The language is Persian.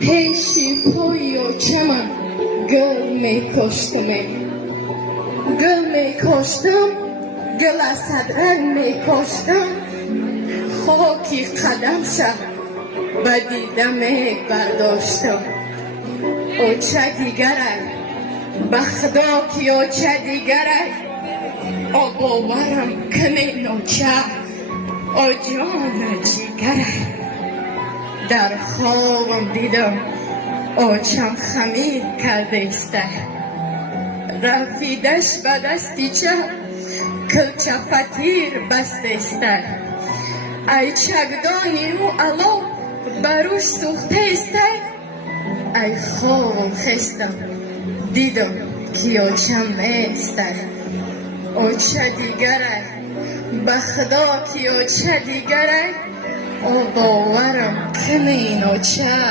پیشی پای و چمن گل می کشتم گل از صدرن می کشتم خاکی قدم شد بدیدم برداشتم او چه دیگره بخدا که او چه دیگره او باورم کنه نوچه او جان جیگره در خوابم دیدم او چم خمیر کرده استه رفیدش به دستی چه کلچه فتیر بسته استه ای چگدانی او علو بروش سوخته استه ای خوابم خستم دیدم که او چم استه او چه دیگره بخدا که او چه دیگره او باورم کنه اینو چه